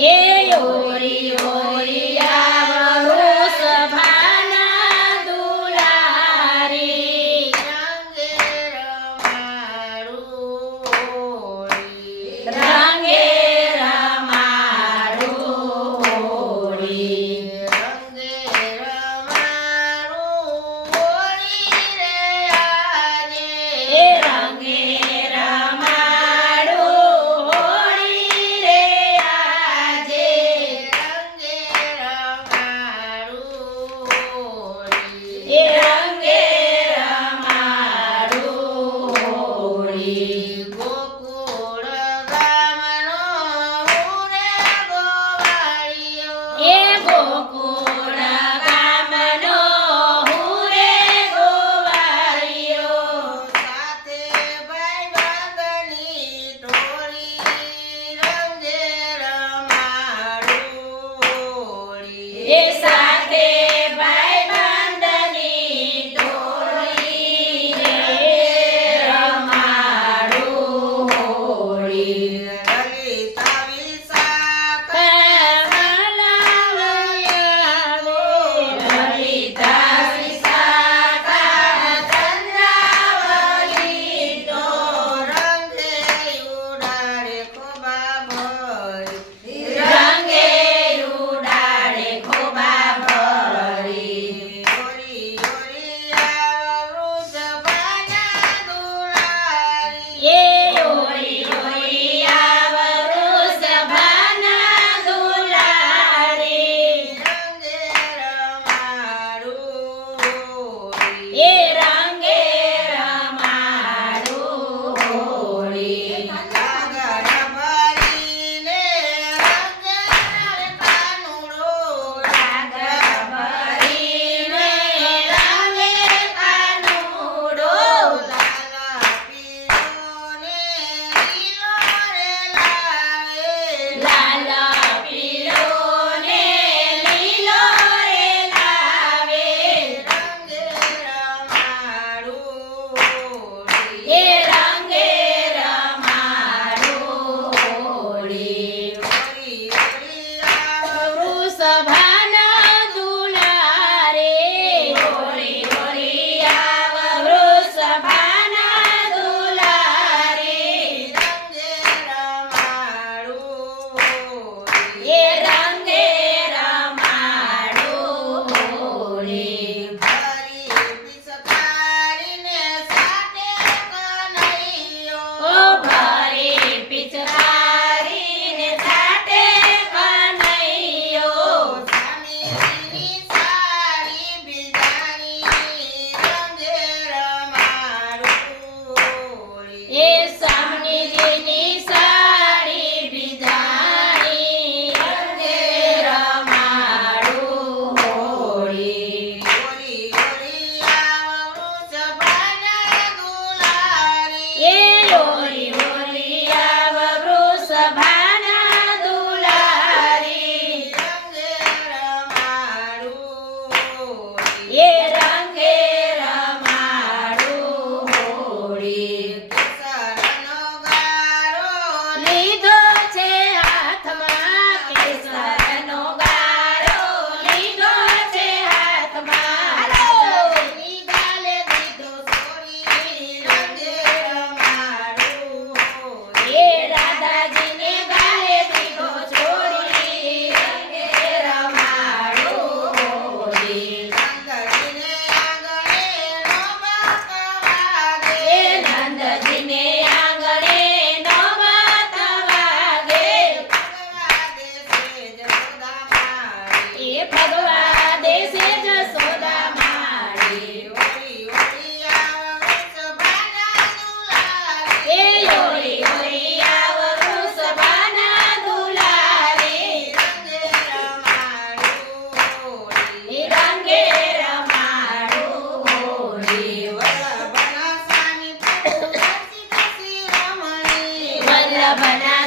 એ ઓરી ઓરી આવરો સભાના દુલારી રંગે રમાડું હોળી રંગે રમાડું હોળી રંગે રમાડું હોળી રે આજે એ રંગે રમાડું હોળી રે આજે રંગે રમાડું હોળી એ રંગે રમાડું હોળી ગોકુળ ગામનો હું રે ગોવાળિયો એ ગોકુળ ગામનો હું રે ગોવાળિયો સાથે ભાઈબંધની ટોળી રંગે રમાડું હોળી એ સાથે ભાઈબંધની ટોળી રે રમાડું હોળી લલિતા વિશાખ લલિતા વિશાખા ચંદ્રાવલી તો રંગે ઉડાડે ખોબા ભરી રંગે ઉડાડે ખોબા ભરી ઓરી ઓરી આવ વૃષભાના દુલારી એ ઓરી ઓરી આવરો સભાના દુલારી રંગે રમાડું હોળી એ રંગે રમાડું હોળી કાગળ ભરીને રંગે કાનુડો કાગળ ભરીને રંગે કાનુડો લાલા પીળો ને લીલો રે લાવે લાલ પીળો ને લીલો રે લાવે રંગે રમાડું હોળી એ રંગે રમાડું હોળી ઓરી ઓરી આવ વૃષભાના દુલારે ઓરી ઓરી આવ વૃષભાના દુલારે રંગે રમાડું હોળી એ રંગે રમાડું હોળી ભરી પિચકારીને સાથે કનૈયો ઓ ભરી પિચકારીને સાથે કનૈયો સ્વામીની સાડી બિજાણી રંગે રમાડું હોળી એ સ્વામીજીની સાડી બિજાણી રંગે રમાડું હોળી ઓરી ઓરી આવ વૃષભાના દુલારી એ ઓરી ઓરી આવ વૃષભાના દુલારી રંગે રમાડું હોળી એ રંગે રમાડું હોળી કેસરનો ગારો લીધો છે હાથમાં કેસરનો ગારો લીધો છે હાથમાં રાધાજીની ગાલે દીધો સોરી રંગે રમાડું હોળી એ રાધાજીને ગાલે દીધો છોડી રંગે રમાડું હોળી નંદજીને આંગણે નો બાપ વાગે એ નંદજીને આંગણે નો બાત વાગે ભગવા દેશે જસોદા મારી એ ભગવા દેશે જસોદા મારી ઓરી ઓરી આવ વૃષભાના દુલારી એ ઓરી ઓરી આવ વૃષભાના દુલારી રંગે રમાડું હોળી એ રંગે રમાડું હોળી વલ્લભના સ્વામી પ્રભુ રસી રમણી વલ્લભના